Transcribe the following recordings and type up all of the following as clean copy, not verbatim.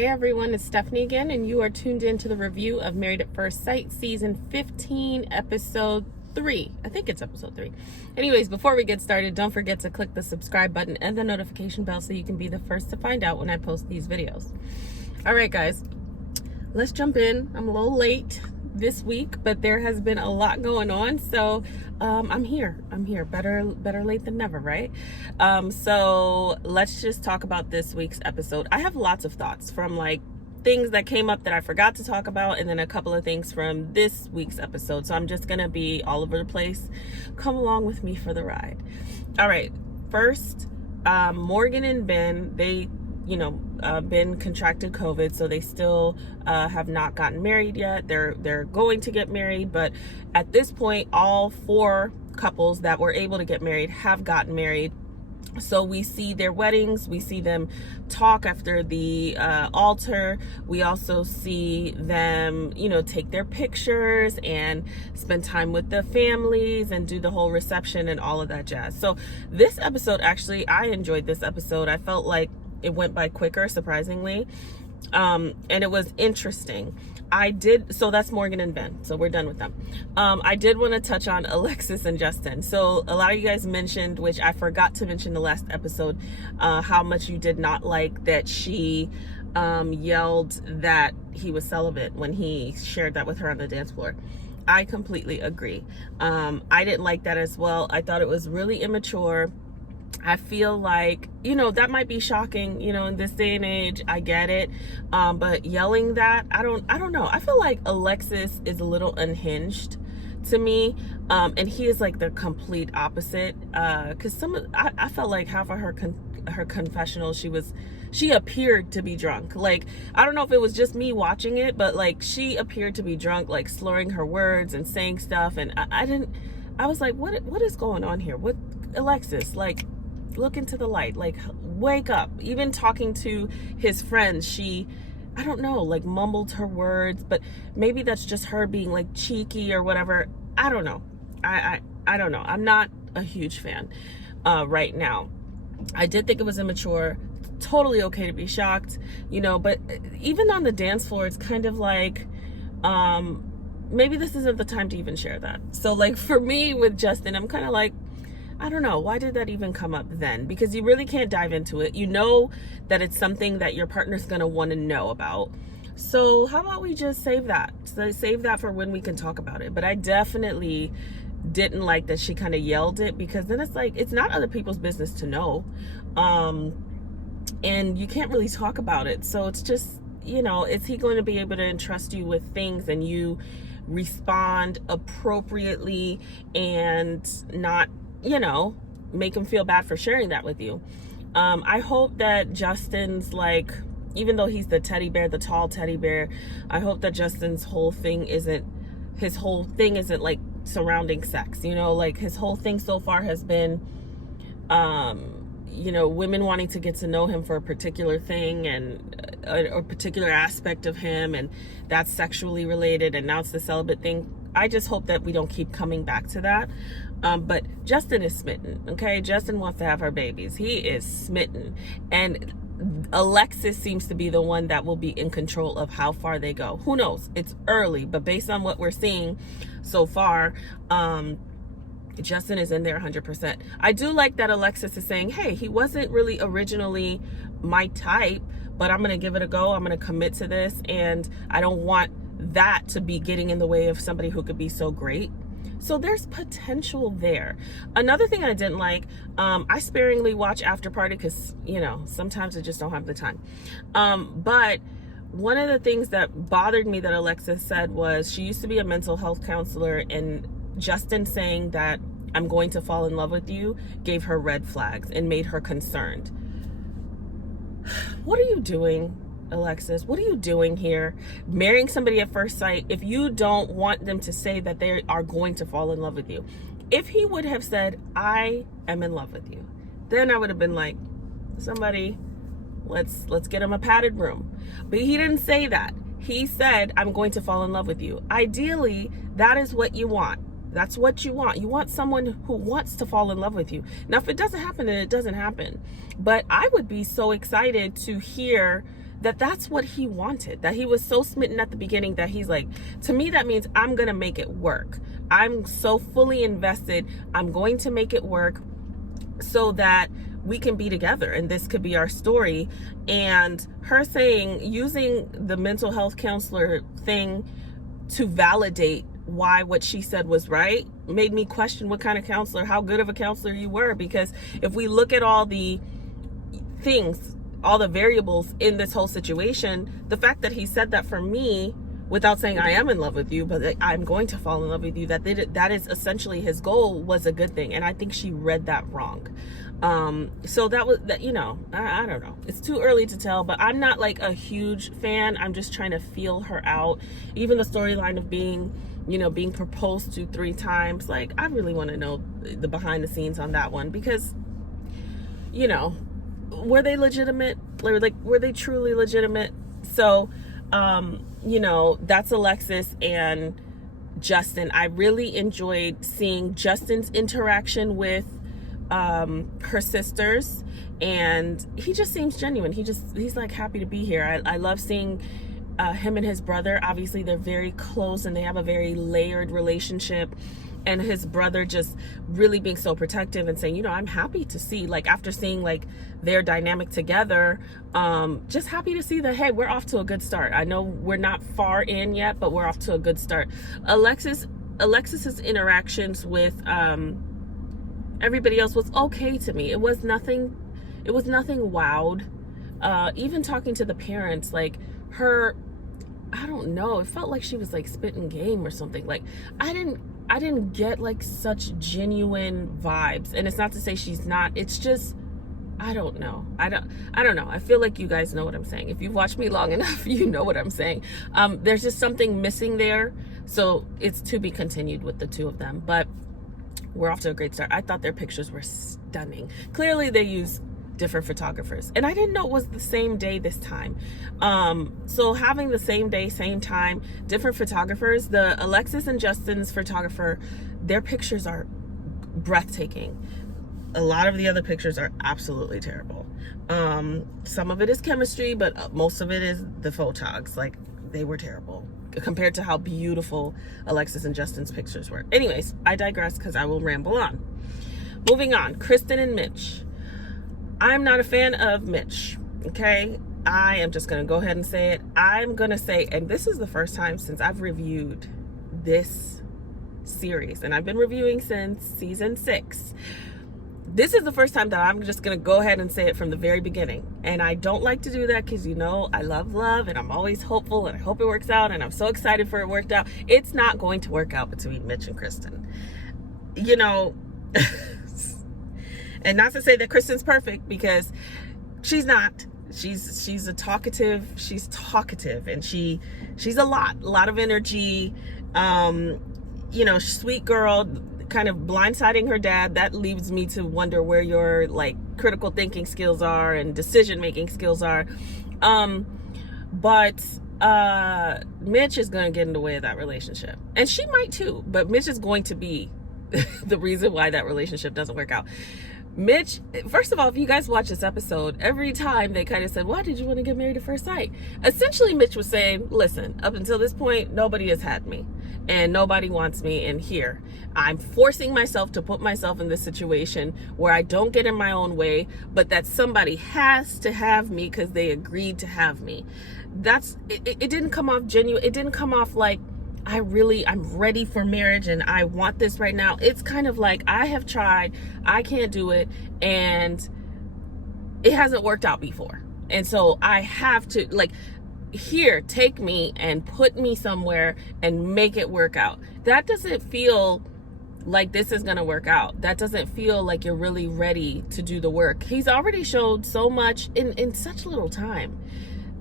Hey everyone, it's Stephanie again, and you are tuned in to the review of Married at First Sight, Season 15, Episode 3. I think it's Episode 3. Anyways, before we get started, don't forget to click the subscribe button and the notification bell so you can be the first to find out when I post these videos. Alright guys, let's jump in. I'm a little late this week, but there has been a lot going on, so I'm here. Better late than never, right? So let's just talk about this week's episode. I have lots of thoughts from like things that came up that I forgot to talk about, and then a couple of things from this week's episode, so I'm just gonna be all over the place. Come along with me for the ride. All right, first, Morgan and Ben, they Ben contracted COVID, so they still have not gotten married yet. They're going to get married, but at this point, all four couples that were able to get married have gotten married. So we see their weddings, we see them talk after the altar. We also see them, take their pictures and spend time with the families and do the whole reception and all of that jazz. So this episode, actually, I enjoyed this episode. I felt like it went by quicker, surprisingly, and it was interesting. So that's Morgan and Ben, so we're done with them. I did want to touch on Alexis and Justin. So a lot of you guys mentioned, which I forgot to mention the last episode, how much you did not like that she yelled that he was celibate when he shared that with her on the dance floor. I completely agree. I didn't like that as well. I thought it was really immature. I feel like, that might be shocking, in this day and age. I get it. But yelling that, I don't know. I feel like Alexis is a little unhinged to me. And he is like the complete opposite. Cause I felt like half of her confessional, she appeared to be drunk. Like, I don't know if it was just me watching it, but like she appeared to be drunk, like slurring her words and saying stuff. And I was like, what is going on here? What, Alexis, like, look into the light, like wake up. Even talking to his friends, she, I don't know, like mumbled her words, but maybe that's just her being like cheeky or whatever. I don't know. I don't know. I'm not a huge fan right now. I did think it was immature. Totally okay to be shocked, but even on the dance floor, it's kind of like, maybe this isn't the time to even share that. So like for me with Justin, I'm kind of like, I don't know, why did that even come up then? Because you really can't dive into it. You know that it's something that your partner's going to want to know about. So how about we just save that? So save that for when we can talk about it. But I definitely didn't like that she kind of yelled it, because then it's like, it's not other people's business to know. And you can't really talk about it. So it's just, is he going to be able to entrust you with things and you respond appropriately and not, make him feel bad for sharing that with you. I hope that Justin's like, even though he's the teddy bear, the tall teddy bear, I hope that Justin's whole thing isn't like surrounding sex, like his whole thing so far has been, women wanting to get to know him for a particular thing and a particular aspect of him, and that's sexually related, and now it's the celibate thing. I just hope that we don't keep coming back to that. But Justin is smitten, okay? Justin wants to have her babies. He is smitten. And Alexis seems to be the one that will be in control of how far they go. Who knows? It's early, but based on what we're seeing so far, Justin is in there 100%. I do like that Alexis is saying, hey, he wasn't really originally my type, but I'm going to give it a go. I'm going to commit to this, and I don't want that to be getting in the way of somebody who could be so great. So there's potential there. Another thing I didn't like, I sparingly watch After Party because, sometimes I just don't have the time. But one of the things that bothered me that Alexis said was she used to be a mental health counselor, and Justin saying that I'm going to fall in love with you gave her red flags and made her concerned. What are you doing, Alexis? What are you doing here? Marrying somebody at first sight if you don't want them to say that they are going to fall in love with you. If he would have said, I am in love with you, then I would have been like, somebody, let's get him a padded room. But he didn't say that. He said, I'm going to fall in love with you. Ideally, that is what you want. That's what you want. You want someone who wants to fall in love with you. Now, if it doesn't happen, then it doesn't happen. But I would be so excited to hear that's what he wanted, that he was so smitten at the beginning that he's like, to me, that means I'm going to make it work. I'm so fully invested. I'm going to make it work so that we can be together and this could be our story. And her saying, using the mental health counselor thing to validate why what she said was right, made me question what kind of counselor, how good of a counselor you were. Because if we look at all the things, all the variables in this whole situation, the fact that he said that, for me, without saying I am in love with you, but I'm going to fall in love with you, that is essentially his goal, was a good thing. And I think she read that wrong. So that was that, you know, I don't know. It's too early to tell, but I'm not like a huge fan. I'm just trying to feel her out. Even the storyline of being proposed to 3 times. Like, I really want to know the behind the scenes on that one, because, you know, were they legitimate? Like, were they truly legitimate? So, you know, that's Alexis and Justin. I really enjoyed seeing Justin's interaction with her sisters, and he just seems genuine. He's like happy to be here. I love seeing him and his brother. Obviously they're very close and they have a very layered relationship, and his brother just really being so protective and saying, you know, I'm happy to see, like, after seeing like their dynamic together, just happy to see that, hey, we're off to a good start. I know we're not far in yet, but we're off to a good start. Alexis's interactions with everybody else was okay to me. It was nothing wowed. Even talking to the parents, like, her, I don't know, it felt like she was like spitting game or something. Like, I didn't get like such genuine vibes. And it's not to say she's not, it's just, I don't know. I don't know. I feel like you guys know what I'm saying. If you've watched me long enough, you know what I'm saying. There's just something missing there. So it's to be continued with the 2 of them, but we're off to a great start. I thought their pictures were stunning. Clearly they use different photographers, and I didn't know it was the same day this time. So having the same day, same time, different photographers, the Alexis and Justin's photographer, their pictures are breathtaking. A lot of the other pictures are absolutely terrible. Some of it is chemistry, but most of it is the photogs. Like, they were terrible compared to how beautiful Alexis and Justin's pictures were. Anyways, I digress because I will ramble on. Moving on, Kristen and Mitch. I'm not a fan of Mitch, okay? I am just going to go ahead and say it. I'm going to say, and this is the first time since I've reviewed this series, and I've been reviewing since season 6. This is the first time that I'm just going to go ahead and say it from the very beginning. And I don't like to do that because, you know, I love love and I'm always hopeful and I hope it works out, and I'm so excited for it worked out. It's not going to work out between Mitch and Kristen. You know, and not to say that Kristen's perfect, because she's not. She's talkative, and she's a lot of energy. You know, sweet girl, kind of blindsiding her dad. That leaves me to wonder where your like critical thinking skills are and decision making skills are. But Mitch is going to get in the way of that relationship, and she might too, but Mitch is going to be the reason why that relationship doesn't work out. Mitch, first of all, if you guys watch this episode, every time they kind of said, why did you want to get married at first sight? Essentially, Mitch was saying, listen, up until this point, nobody has had me and nobody wants me. And here, I'm forcing myself to put myself in this situation where I don't get in my own way, but that somebody has to have me because they agreed to have me. It didn't come off genuine. It didn't come off like, I'm ready for marriage and I want this right now. It's kind of like, I have tried, I can't do it, and it hasn't worked out before. And so I have to, like, here, take me and put me somewhere and make it work out. That doesn't feel like this is going to work out. That doesn't feel like you're really ready to do the work. He's already showed so much in such little time.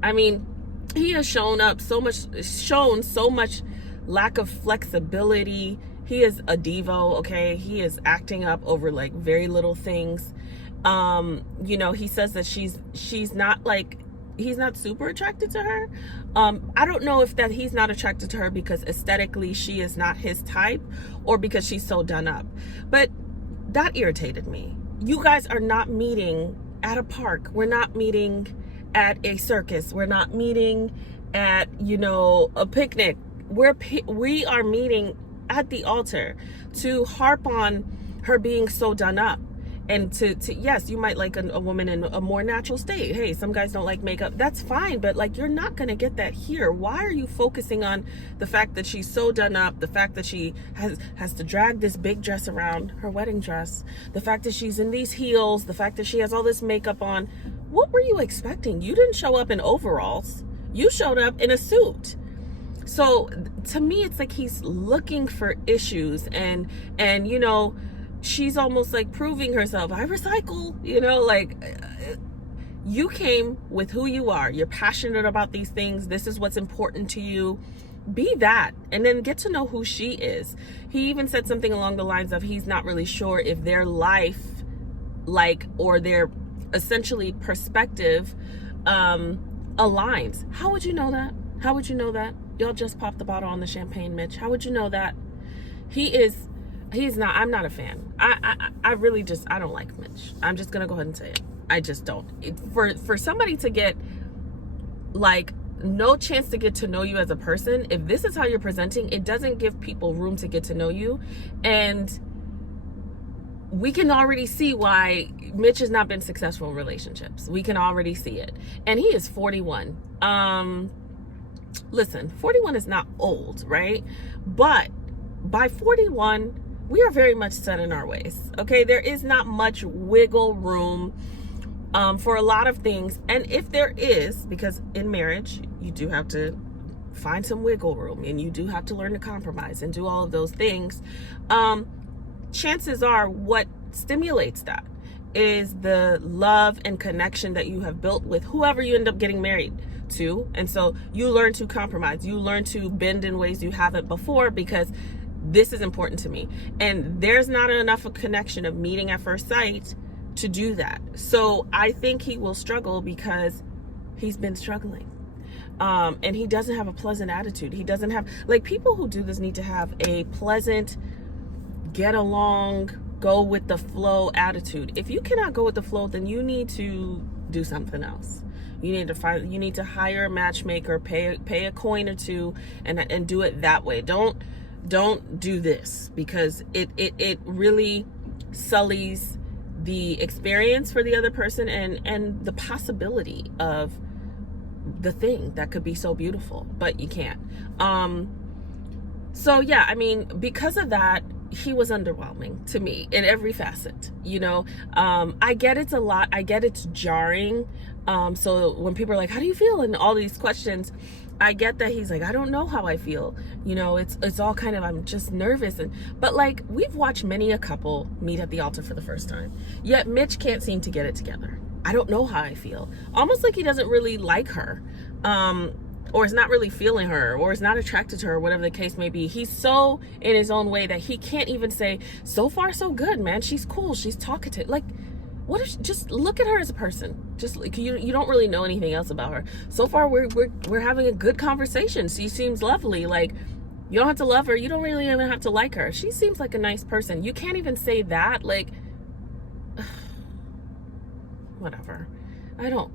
I mean, he has shown so much lack of flexibility. He is a Devo, okay? He is acting up over like very little things. You know, he says that she's not like, he's not super attracted to her. I don't know if that he's not attracted to her because aesthetically she is not his type, or because she's so done up. But that irritated me. You guys are not meeting at a park. We're not meeting at a circus. We're not meeting at, you know, a picnic. We are meeting at the altar to harp on her being so done up. And to yes, you might like a woman in a more natural state. Hey, some guys don't like makeup. That's fine, but like, you're not gonna get that here. Why are you focusing on the fact that she's so done up, the fact that she has to drag this big dress around, her wedding dress, the fact that she's in these heels, the fact that she has all this makeup on? What were you expecting? You didn't show up in overalls. You showed up in a suit. So to me, it's like he's looking for issues, and you know, she's almost like proving herself. I recycle, you know, like, you came with who you are. You're passionate about these things. This is what's important to you. Be that, and then get to know who she is. He even said something along the lines of he's not really sure if their life, like, or their essentially perspective aligns. How would you know that? How would you know that? Y'all just popped the bottle on the champagne, Mitch. How would you know that? He's not, I'm not a fan. I really just, I don't like Mitch. I'm just gonna go ahead and say it. I just don't. For somebody to get like no chance to get to know you as a person, if this is how you're presenting, it doesn't give people room to get to know you. And we can already see why Mitch has not been successful in relationships. We can already see it. And he is 41. Listen, 41 is not old, right? But by 41, we are very much set in our ways. Okay, there is not much wiggle room for a lot of things. And if there is, because in marriage, you do have to find some wiggle room, and you do have to learn to compromise and do all of those things. Chances are what stimulates that is the love and connection that you have built with whoever you end up getting married to. And so you learn to compromise. You learn to bend in ways you haven't before, because this is important to me. And there's not enough of connection of meeting at first sight to do that. So I think he will struggle because he's been struggling. And he doesn't have a pleasant attitude. He doesn't have, like, people who do this need to have a pleasant, get along, go with the flow attitude. If you cannot go with the flow, then you need to do something else. You need to hire a matchmaker, pay a coin or two, and do it that way. Don't do this, because it really sullies the experience for the other person and the possibility of the thing that could be so beautiful, but you can't. So yeah, I mean, because of that, he was underwhelming to me in every facet, you know. I get it's a lot. I get it's jarring. So when people are like, how do you feel? And all these questions, I get that he's like, I don't know how I feel. You know, it's all kind of, I'm just nervous. But like, we've watched many a couple meet at the altar for the first time, yet Mitch can't seem to get it together. I don't know how I feel. Almost like he doesn't really like her. Or is not really feeling her, or is not attracted to her, whatever the case may be. He's so in his own way that he can't even say, so far so good, man. She's cool. She's talkative. Like, what if, just look at her as a person. Just like, you don't really know anything else about her. So far we're having a good conversation. She seems lovely. Like, you don't have to love her. You don't really even have to like her. She seems like a nice person. You can't even say that. Like, whatever. I don't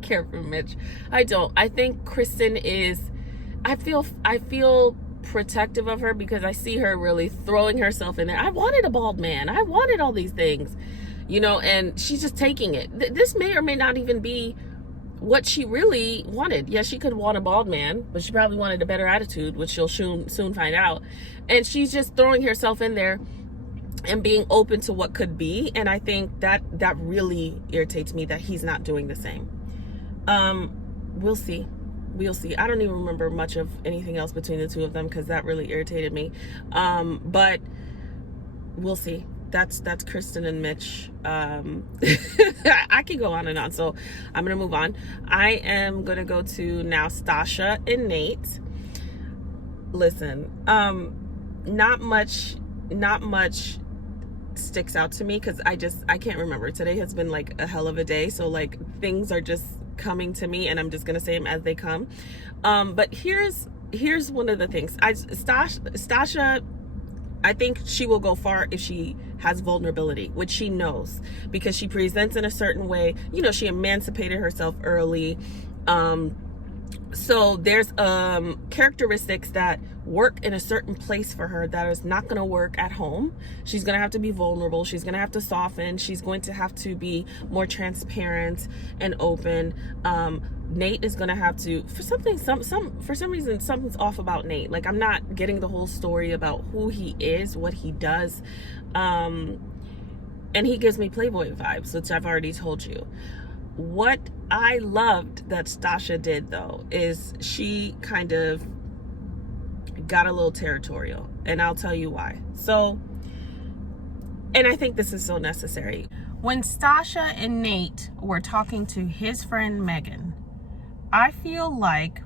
care for Mitch. I don't. I think Kristen is, I feel protective of her, because I see her really throwing herself in there. I wanted a bald man. I wanted all these things, you know, and she's just taking it. This may or may not even be what she really wanted. Yes, she could want a bald man, but she probably wanted a better attitude, which she'll soon find out. And she's just throwing herself in there and being open to what could be. And I think that really irritates me that he's not doing the same. We'll see. I don't even remember much of anything else between the two of them, because that really irritated me. But we'll see. That's Kristen and Mitch. I can go on and on, so I'm gonna move on. I am gonna go to now Stacia and Nate. Listen, not much sticks out to me, because I can't remember. Today has been like a hell of a day, so like things are just coming to me, and I'm just gonna say them as they come. But here's one of the things. Stacia I think she will go far if she has vulnerability, which she knows, because she presents in a certain way. You know, she emancipated herself early. So there's characteristics that work in a certain place for her that is not going to work at home. She's going to have to be vulnerable. She's going to have to soften. She's going to have to be more transparent and open. Nate is going to have to, for some reason, something's off about Nate. Like, I'm not getting the whole story about who he is, what he does. And he gives me Playboy vibes, which I've already told you. What I loved that Stacia did, though, is she kind of got a little territorial, and I'll tell you why. So, and I think this is so necessary. When Stacia and Nate were talking to his friend Megan, I feel like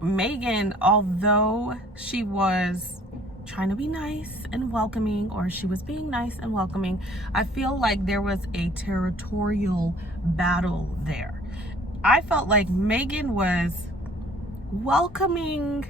Megan, although she was trying to be nice and welcoming, or she was being nice and welcoming, I feel like there was a territorial battle there. I felt like Megan was welcoming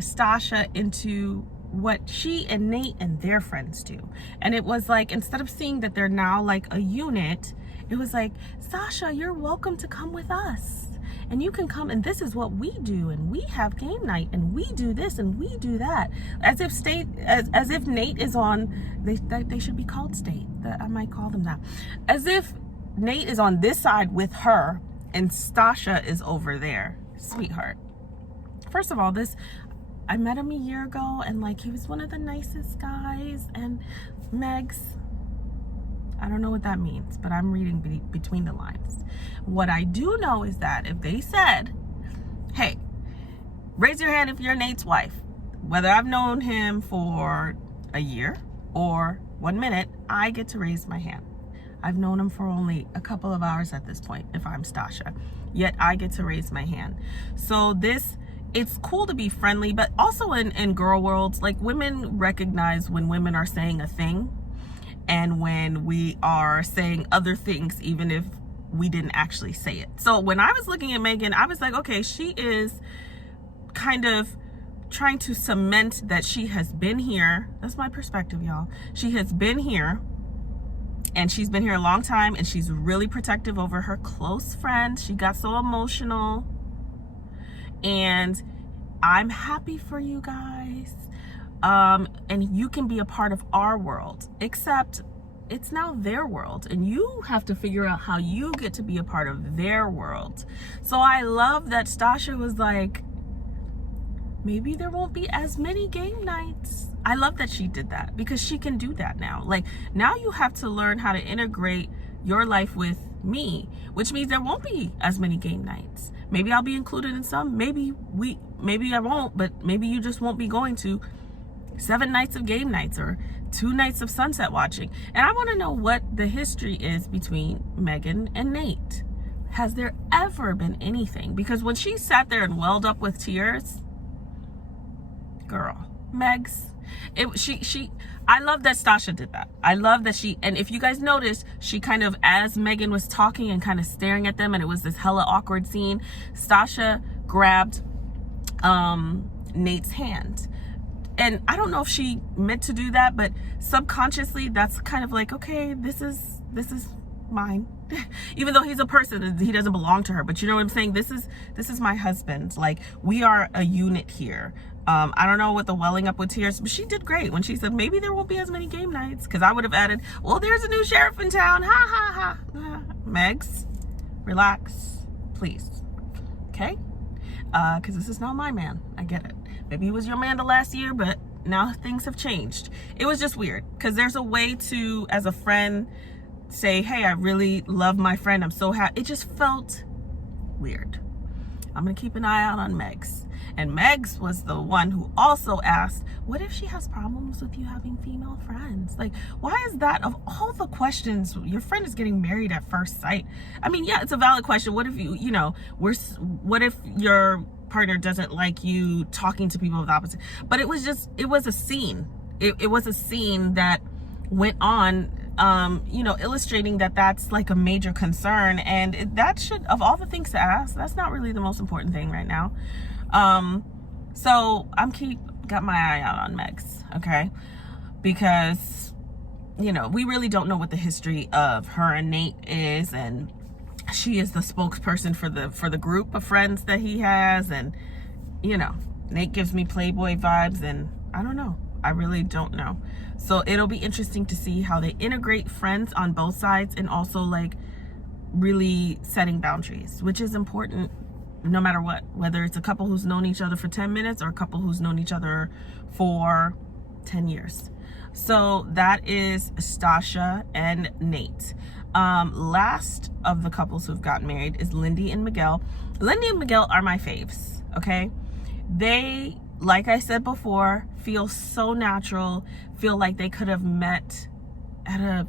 Stacia into what she and Nate and their friends do. And it was like, instead of seeing that they're now like a unit, it was like, Stacia, you're welcome to come with us. And you can come, and this is what we do, and we have game night, and we do this, and we do that. As if Nate is on, they should be called state. I might call them that. As if Nate is on this side with her, and Stacia is over there. Sweetheart. First of all, I met him a year ago, and like, he was one of the nicest guys, and Megs, I don't know what that means, but I'm reading between the lines. What I do know is that if they said, hey, raise your hand if you're Nate's wife, whether I've known him for a year or 1 minute, I get to raise my hand. I've known him for only a couple of hours at this point, if I'm Stacia, yet I get to raise my hand. So it's cool to be friendly, but also in girl worlds, like, women recognize when women are saying a thing and when we are saying other things, even if we didn't actually say it. So when I was looking at Megan, I was like, okay, she is kind of trying to cement that she has been here. That's my perspective, y'all. She has been here, and she's been here a long time, and she's really protective over her close friend. She got so emotional, and I'm happy for you guys. And you can be a part of our world, except it's now their world, and you have to figure out how you get to be a part of their world. So I love that Stacia was like, maybe there won't be as many game nights. I love that she did that, because she can do that now. Like, now you have to learn how to integrate your life with me, which means there won't be as many game nights. Maybe I'll be included in some, maybe I won't, but maybe you just won't be going to 7 nights of game nights or 2 nights of sunset watching. And I want to know what the history is between Megan and Nate. Has there ever been anything? Because when she sat there and welled up with tears, girl, Megs, I love that Stacia did that. I love that and if you guys noticed, she kind of, as Megan was talking and kind of staring at them, and it was this hella awkward scene, Stacia grabbed Nate's hand. And I don't know if she meant to do that, but subconsciously, that's kind of like, okay, this is mine. Even though he's a person, he doesn't belong to her. But you know what I'm saying? This is my husband. Like, we are a unit here. I don't know what the welling up with tears, but she did great when she said maybe there won't be as many game nights, because I would have added, well, there's a new sheriff in town. Ha ha ha. Megs, relax, please. Okay? Because this is not my man. I get it. Maybe he was your man the last year, but now things have changed. It was just weird, because there's a way to, as a friend, say, hey, I really love my friend, I'm so happy. It just felt weird. I'm gonna keep an eye out on Megs. And Megs was the one who also asked, what if she has problems with you having female friends? Like, why is that, of all the questions, your friend is getting married at first sight? I mean, yeah, it's a valid question. What if what if your partner doesn't like you talking to people of the opposite? But it was a scene. It was a scene that went on, illustrating that that's like a major concern, and that should, of all the things to ask, that's not really the most important thing right now. So I'm got my eye out on Megs, okay? Because, you know, we really don't know what the history of her and Nate is, and she is the spokesperson for the group of friends that he has, and, you know, Nate gives me Playboy vibes, and I don't know. I really don't know. So it'll be interesting to see how they integrate friends on both sides, and also like really setting boundaries, which is important no matter what, whether it's a couple who's known each other for 10 minutes or a couple who's known each other for 10 years. So that is Stacia and Nate. Last of the couples who've gotten married is Lindy and Miguel. Lindy and Miguel are my faves, okay? They, like I said before, feel so natural, feel like they could have met at a,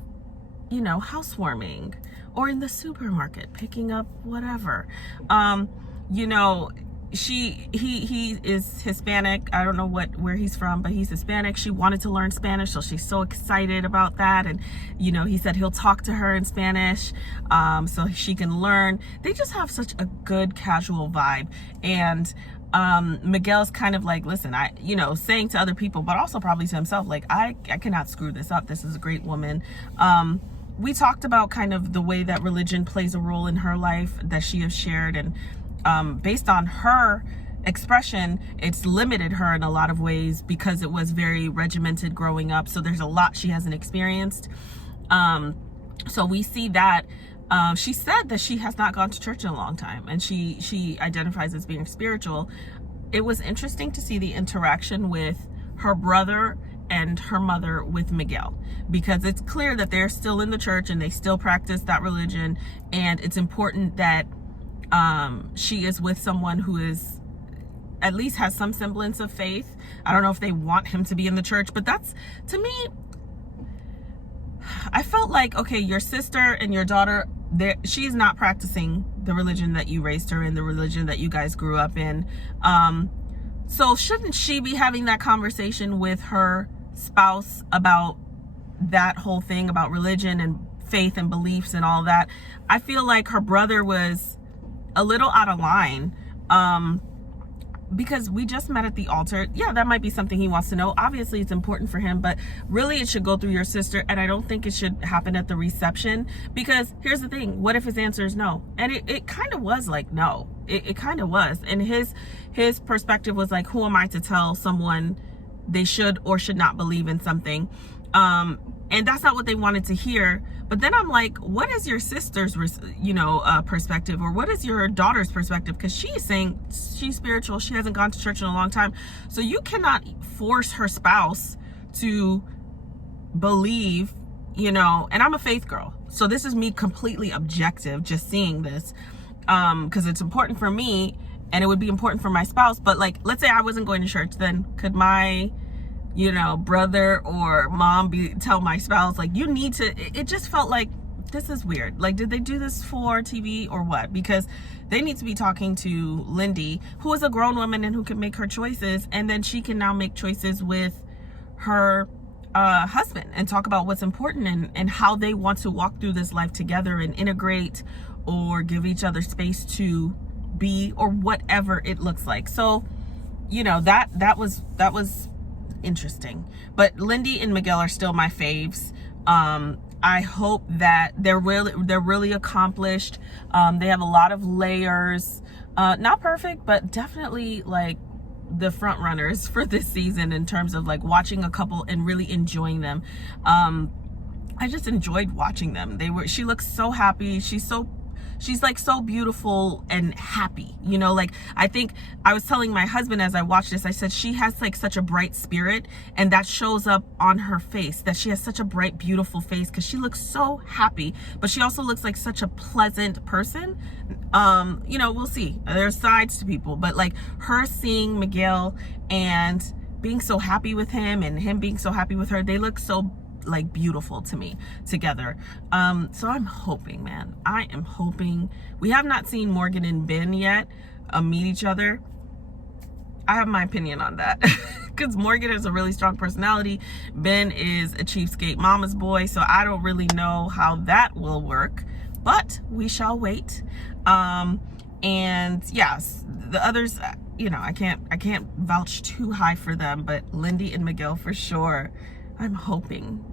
you know, housewarming or in the supermarket picking up whatever. You know, he is Hispanic. I don't know where he's from, but he's Hispanic. She wanted to learn Spanish, so she's so excited about that. And, you know, he said he'll talk to her in Spanish so she can learn. They just have such a good casual vibe. And Miguel's kind of like, listen, you know, saying to other people, but also probably to himself, like, I cannot screw this up. This is a great woman. We talked about kind of the way that religion plays a role in her life that she has shared, and based on her expression, it's limited her in a lot of ways because it was very regimented growing up. So there's a lot she hasn't experienced. So we see that. She said that she has not gone to church in a long time, and she identifies as being spiritual. It was interesting to see the interaction with her brother and her mother with Miguel, because it's clear that they're still in the church and they still practice that religion, and it's important that she is with someone who is at least has some semblance of faith. I don't know if they want him to be in the church, but that's, to me, I felt like, okay, your sister and your daughter, she's not practicing the religion that you raised her in, the religion that you guys grew up in. So shouldn't she be having that conversation with her spouse about that whole thing about religion and faith and beliefs and all that? I feel like her brother was a little out of line, because we just met at the altar. Yeah, that might be something he wants to know. Obviously it's important for him, but really it should go through your sister, and I don't think it should happen at the reception, because here's the thing, what if his answer is no? And it kind of was like no. It kind of was, and his perspective was like, who am I to tell someone they should or should not believe in something? And that's not what they wanted to hear. But then I'm like, what is your sister's, perspective, or what is your daughter's perspective? Because she is saying she's spiritual. She hasn't gone to church in a long time. So you cannot force her spouse to believe, and I'm a faith girl. So this is me completely objective, just seeing this, because it's important for me and it would be important for my spouse. But like, let's say I wasn't going to church, then could my brother or mom tell my spouse, like, you need to, it just felt like this is weird. Like, did they do this for TV or what? Because they need to be talking to Lindy, who is a grown woman and who can make her choices, and then she can now make choices with her husband and talk about what's important and how they want to walk through this life together and integrate or give each other space to be, or whatever it looks like. So that was interesting. But Lindy and Miguel are still my faves. I hope that they're really accomplished. They have a lot of layers, not perfect, but definitely like the front runners for this season in terms of like watching a couple and really enjoying them. I just enjoyed watching them. She looks so happy. She's like so beautiful and happy, like, I think I was telling my husband as I watched this, I said she has like such a bright spirit, and that shows up on her face, that she has such a bright, beautiful face, because she looks so happy, but she also looks like such a pleasant person. We'll see. There's sides to people, but like her seeing Miguel and being so happy with him and him being so happy with her, they look so like beautiful to me together. So I'm hoping, man, I am hoping. We have not seen Morgan and Ben yet meet each other. I have my opinion on that because Morgan has a really strong personality. Ben is a cheapskate mama's boy, so I don't really know how that will work, but we shall wait. And yes, The others, you know, I can't vouch too high for them, but Lindy and Miguel for sure. I'm hoping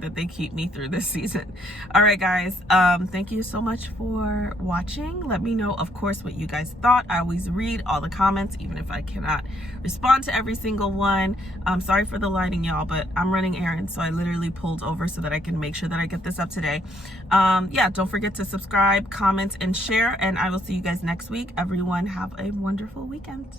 that they keep me through this season. All right, guys, thank you so much for watching. Let me know, of course, what you guys thought. I always read all the comments, even if I cannot respond to every single one. I'm sorry for the lighting, y'all, but I'm running errands, so I literally pulled over so that I can make sure that I get this up today. Yeah, don't forget to subscribe, comment, and share, and I will see you guys next week. Everyone have a wonderful weekend.